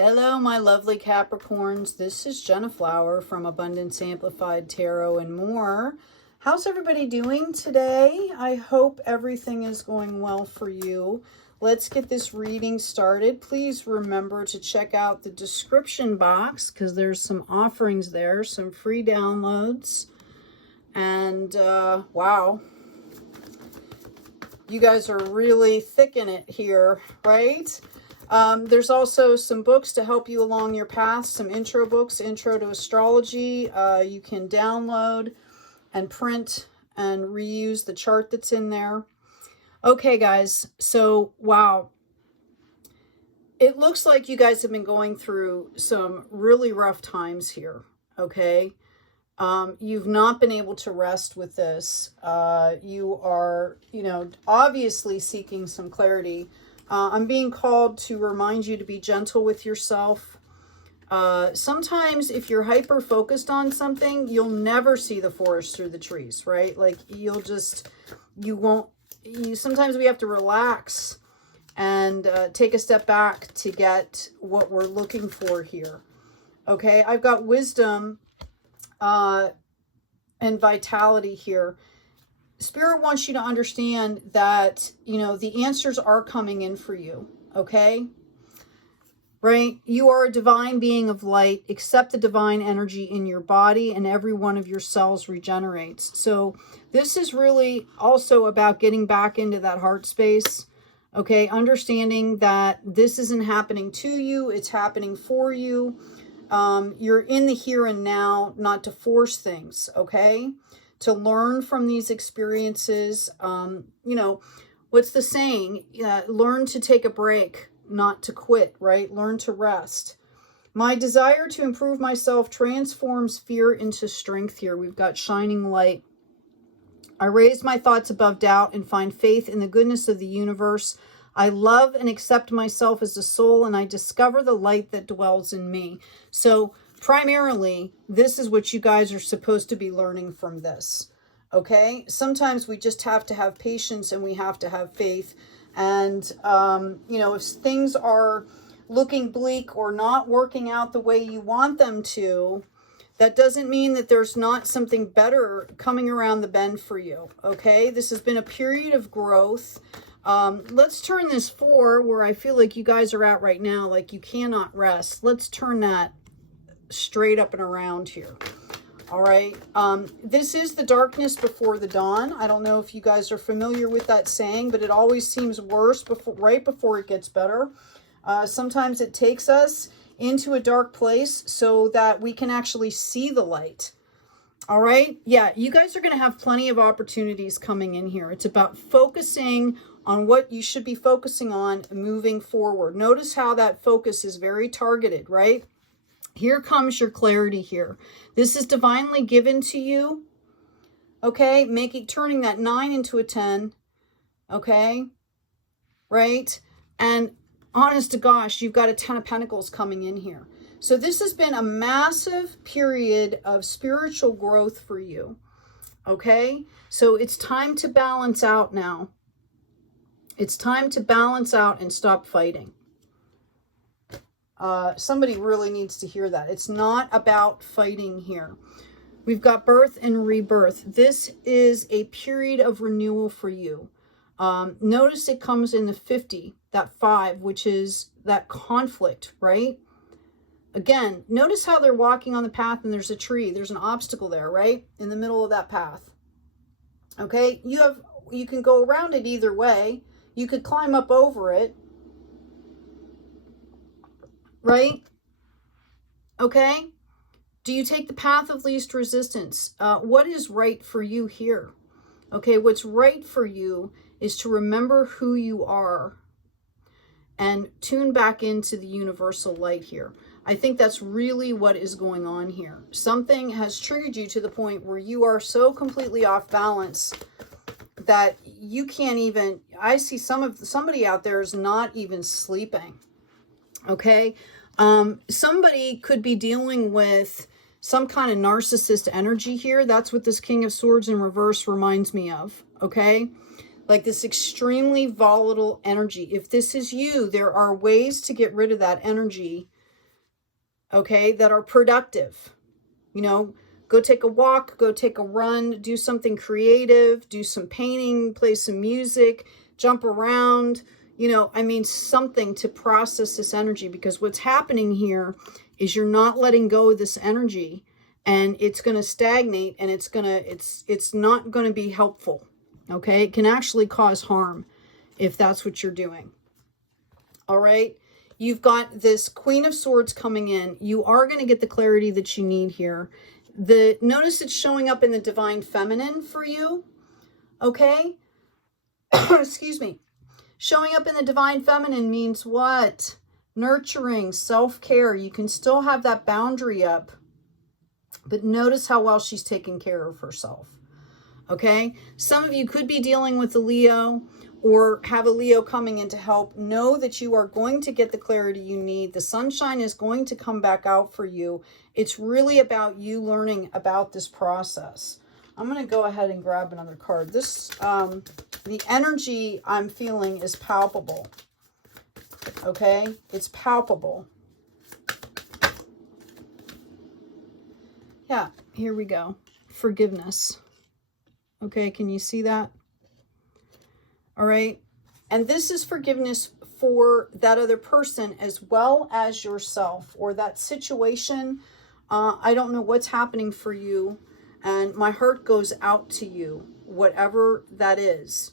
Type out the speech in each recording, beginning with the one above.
Hello, my lovely Capricorns. This is Jenna Flower from Abundance Amplified Tarot and more. How's everybody doing today? I hope everything is going well for you. Let's get this reading started. Please remember to check out the description box because there's some offerings there, some free downloads. And wow, you guys are really thick in it here, right? There's also some books to help you along your path, some intro books, Intro to Astrology. You can download and print and reuse the chart that's in there. Okay, guys, so wow. It looks like you guys have been going through some really rough times here, okay? You've not been able to rest with this. You are, obviously seeking some clarity. I'm being called to remind you to be gentle with yourself. Sometimes if you're hyper focused on something, you'll never see the forest through the trees, right? Like sometimes we have to relax and take a step back to get what we're looking for here. Okay, I've got wisdom and vitality here. Spirit wants you to understand that, the answers are coming in for you, okay? Right? You are a divine being of light. Accept the divine energy in your body and every one of your cells regenerates. So this is really also about getting back into that heart space, okay? Understanding that this isn't happening to you, it's happening for you. You're in the here and now, not to force things, okay? To learn from these experiences. What's the saying? Learn to take a break, not to quit, right? Learn to rest. My desire to improve myself transforms fear into strength here. We've got shining light. I raise my thoughts above doubt and find faith in the goodness of the universe. I love and accept myself as a soul, and I discover the light that dwells in me. So primarily, this is what you guys are supposed to be learning from this, okay? Sometimes we just have to have patience and we have to have faith. And, if things are looking bleak or not working out the way you want them to, that doesn't mean that there's not something better coming around the bend for you, okay? This has been a period of growth. Let's turn this 4, where I feel like you guys are at right now, like you cannot rest. Let's turn that straight up and around here. All right. This is the darkness before the dawn. I don't know if you guys are familiar with that saying, but it always seems worse right before it gets better. Sometimes it takes us into a dark place so that we can actually see the light. All right. Yeah, you guys are going to have plenty of opportunities coming in here. It's about focusing on what you should be focusing on moving forward. Notice how that focus is very targeted, right? Here comes your clarity here. This is divinely given to you. Okay, turning that 9 into a 10. Okay, right? And honest to gosh, you've got a 10 of Pentacles coming in here. So this has been a massive period of spiritual growth for you. Okay, so it's time to balance out now. It's time to balance out and stop fighting. Somebody really needs to hear that. It's not about fighting here. We've got birth and rebirth. This is a period of renewal for you. Notice it comes in the 50, that 5, which is that conflict, right? Again, notice how they're walking on the path and there's a tree. There's an obstacle there, right? In the middle of that path. Okay, you can go around it either way. You could climb up over it. Right? Okay. Do you take the path of least resistance? What is right for you here? Okay, what's right for you is to remember who you are and tune back into the universal light here. I think that's really what is going on here. Something has triggered you to the point where you are so completely off balance that you can't even, I see somebody out there is not even sleeping. Okay, somebody could be dealing with some kind of narcissist energy here. That's what this King of Swords in reverse reminds me of, okay? Like this extremely volatile energy. If this is you, there are ways to get rid of that energy okay, that are productive. You know, go take a walk, go take a run, do something creative, do some painting, play some music, jump around, you know, I mean, something to process this energy, because what's happening here is you're not letting go of this energy, and it's going to stagnate, and it's not going to be helpful. Okay. It can actually cause harm if that's what you're doing. All right. You've got this Queen of Swords coming in. You are going to get the clarity that you need here. Notice it's showing up in the Divine Feminine for you. Okay. Excuse me. Showing up in the Divine Feminine means what? Nurturing, self-care. You can still have that boundary up, but notice how well she's taking care of herself. Okay. Some of you could be dealing with a Leo, or have a Leo coming in to help. Know that you are going to get the clarity you need. The sunshine is going to come back out for you. It's really about you learning about this process. I'm going to go ahead and grab another card. The energy I'm feeling is palpable. Okay? It's palpable. Yeah, here we go. Forgiveness. Okay, can you see that? All right. And this is forgiveness for that other person as well as yourself, or that situation. I don't know what's happening for you, and my heart goes out to you, whatever that is.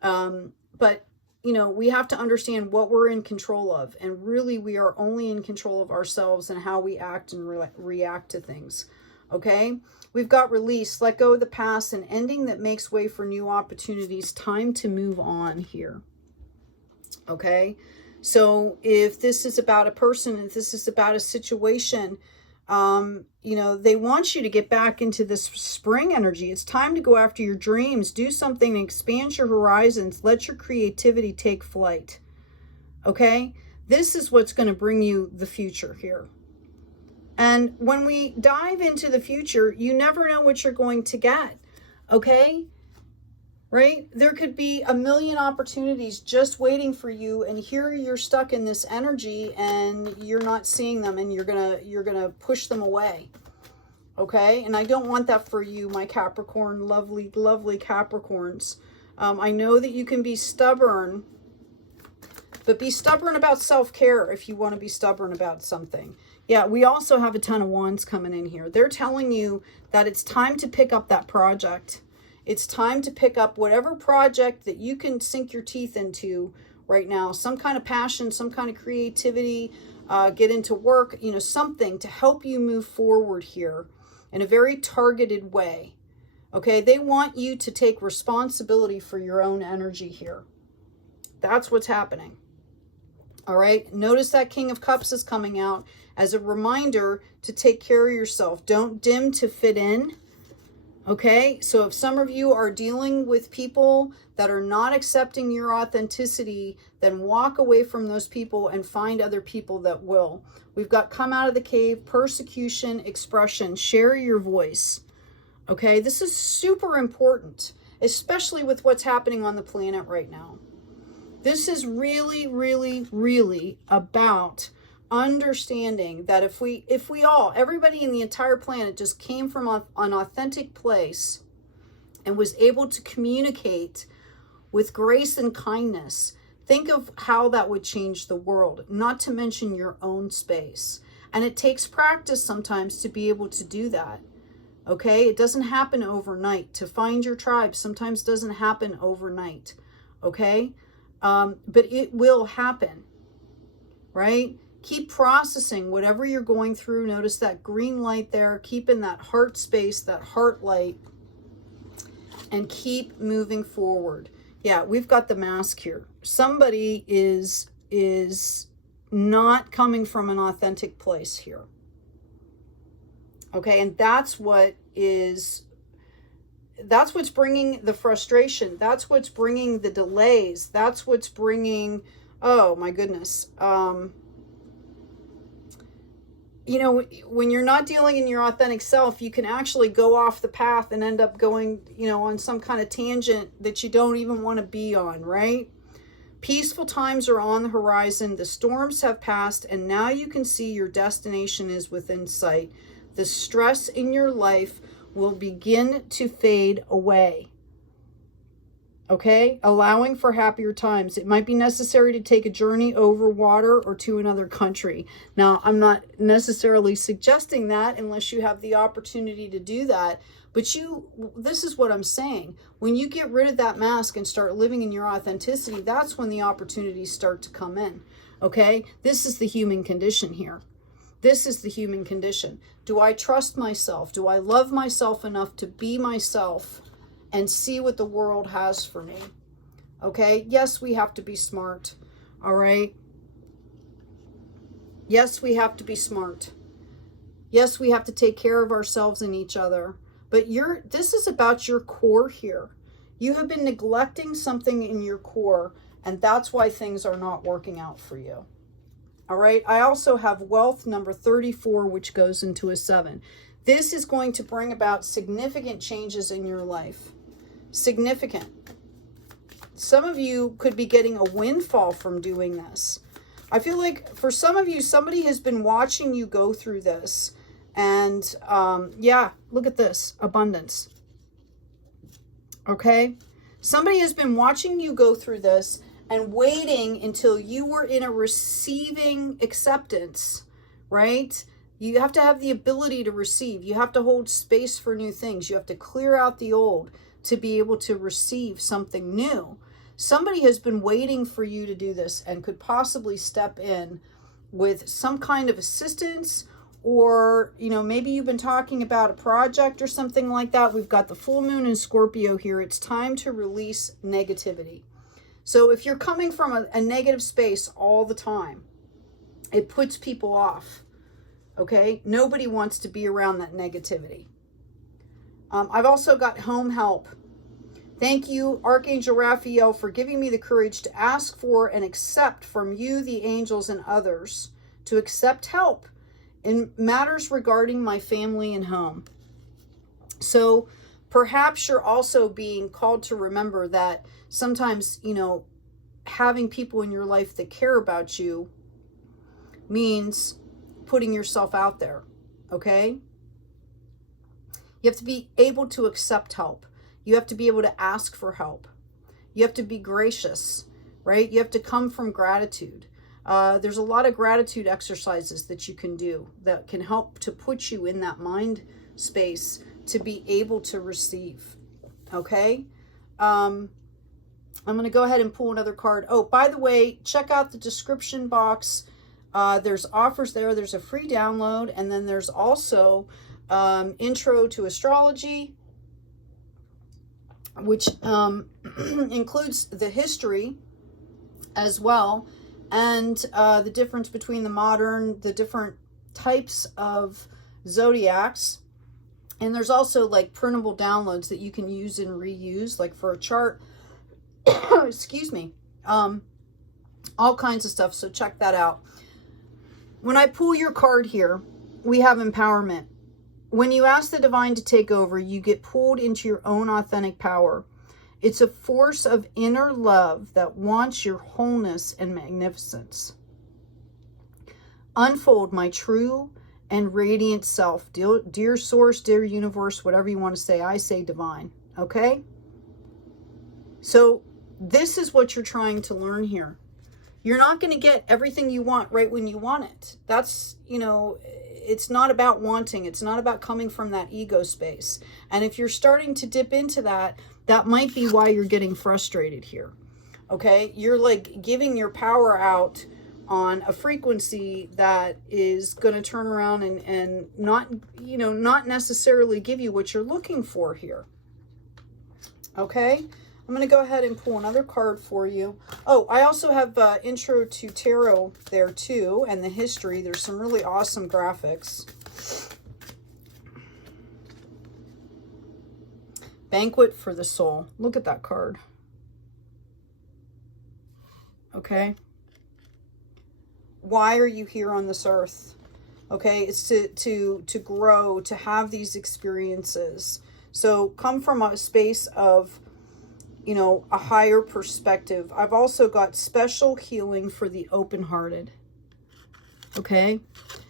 But, you know, we have to understand what we're in control of. And really, we are only in control of ourselves and how we act and react to things. Okay. We've got release, let go of the past, and ending that makes way for new opportunities. Time to move on here. Okay. So if this is about a person, if this is about a situation, you know, they want you to get back into this spring energy. It's time to go after your dreams, do something, expand your horizons, let your creativity take flight. Okay. This is what's going to bring you the future here. And when we dive into the future, you never know what you're going to get. Okay? Right? There could be a million opportunities just waiting for you, and here you're stuck in this energy and you're not seeing them, and you're going to push them away. Okay? And I don't want that for you, my Capricorn, lovely, lovely Capricorns. I know that you can be stubborn, but be stubborn about self-care if you want to be stubborn about something. Yeah, we also have a ton of wands coming in here. They're telling you that it's time to pick up that project. It's time to pick up whatever project that you can sink your teeth into right now. Some kind of passion, some kind of creativity, get into work, you know, something to help you move forward here in a very targeted way. Okay, they want you to take responsibility for your own energy here. That's what's happening. All right, notice that King of Cups is coming out as a reminder to take care of yourself. Don't dim to fit in. Okay, so if some of you are dealing with people that are not accepting your authenticity, then walk away from those people and find other people that will. We've got come out of the cave, persecution, expression, share your voice. Okay, this is super important, especially with what's happening on the planet right now. This is really, really, really about understanding that if we all, everybody in the entire planet just came from an authentic place and was able to communicate with grace and kindness, think of how that would change the world, not to mention your own space. And it takes practice sometimes to be able to do that. Okay, it doesn't happen overnight. To find your tribe sometimes doesn't happen overnight. Okay, but it will happen, right? Keep processing whatever you're going through. Notice that green light there. Keep in that heart space, that heart light, and keep moving forward. Yeah, we've got the mask here. Somebody is not coming from an authentic place here. Okay, and that's what's bringing the frustration. That's what's bringing the delays. That's what's bringing, oh my goodness. You know, when you're not dealing in your authentic self, you can actually go off the path and end up going, you know, on some kind of tangent that you don't even want to be on, right? Peaceful times are on the horizon. The storms have passed, and now you can see your destination is within sight. The stress in your life will begin to fade away. Okay? Allowing for happier times. It might be necessary to take a journey over water or to another country. Now, I'm not necessarily suggesting that unless you have the opportunity to do that. But this is what I'm saying. When you get rid of that mask and start living in your authenticity, that's when the opportunities start to come in. Okay? This is the human condition here. This is the human condition. Do I trust myself? Do I love myself enough to be myself and see what the world has for me? Okay? Yes, we have to be smart. All right? Yes, we have to be smart. Yes, we have to take care of ourselves and each other. But this is about your core here. You have been neglecting something in your core, and that's why things are not working out for you. All right? I also have wealth number 34, which goes into a 7. This is going to bring about significant changes in your life. Significant. Some of you could be getting a windfall from doing this. I feel like for some of you, somebody has been watching you go through this. And yeah, look at this, abundance. Okay? Somebody has been watching you go through this and waiting until you were in a receiving acceptance, right? You have to have the ability to receive. You have to hold space for new things. You have to clear out the old to be able to receive something new. Somebody has been waiting for you to do this and could possibly step in with some kind of assistance, or, you know, maybe you've been talking about a project or something like that. We've got the full moon in Scorpio here. It's time to release negativity. So if you're coming from a negative space all the time, it puts people off. Okay? Nobody wants to be around that negativity. I've also got home help. Thank you, Archangel Raphael, for giving me the courage to ask for and accept from you, the angels, and others, to accept help in matters regarding my family and home. So perhaps you're also being called to remember that sometimes, you know, having people in your life that care about you means putting yourself out there, okay? You have to be able to accept help. You have to be able to ask for help. You have to be gracious, right? You have to come from gratitude. There's a lot of gratitude exercises that you can do that can help to put you in that mind space to be able to receive. Okay? I'm going to go ahead and pull another card. Oh, by the way, check out the description box. There's offers there. There's a free download. And then there's also Intro to Astrology, which includes the history as well. And the difference between the different types of zodiacs. And there's also like printable downloads that you can use and reuse, like for a chart. Excuse me. All kinds of stuff. So check that out. When I pull your card here, we have empowerment. When you ask the divine to take over, you get pulled into your own authentic power. It's a force of inner love that wants your wholeness and magnificence. Unfold my true and radiant self. Dear source, dear universe, whatever you want to say, I say divine. Okay? So this is what you're trying to learn here. You're not going to get everything you want right when you want it. That's, you know, it's not about wanting. It's not about coming from that ego space. And if you're starting to dip into that, that might be why you're getting frustrated here. Okay? You're like giving your power out on a frequency that is going to turn around and not, you know, not necessarily give you what you're looking for here. Okay? I'm going to go ahead and pull another card for you. Oh, I also have Intro to Tarot there too, and the history. There's some really awesome graphics. Banquet for the Soul. Look at that card. Okay? Why are you here on this earth? Okay? It's to grow, to have these experiences. So come from a space of you know, a higher perspective. I've also got special healing for the open-hearted. Okay?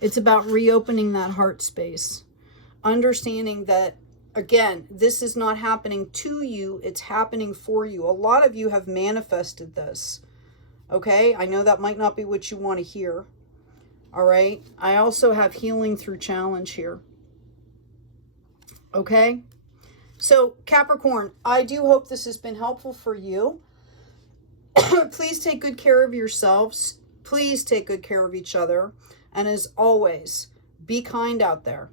It's about reopening that heart space. Understanding that, again, this is not happening to you, it's happening for you. A lot of you have manifested this. Okay? I know that might not be what you want to hear. All right? I also have healing through challenge here. Okay? So, Capricorn, I do hope this has been helpful for you. Please take good care of yourselves. Please take good care of each other. And as always, be kind out there.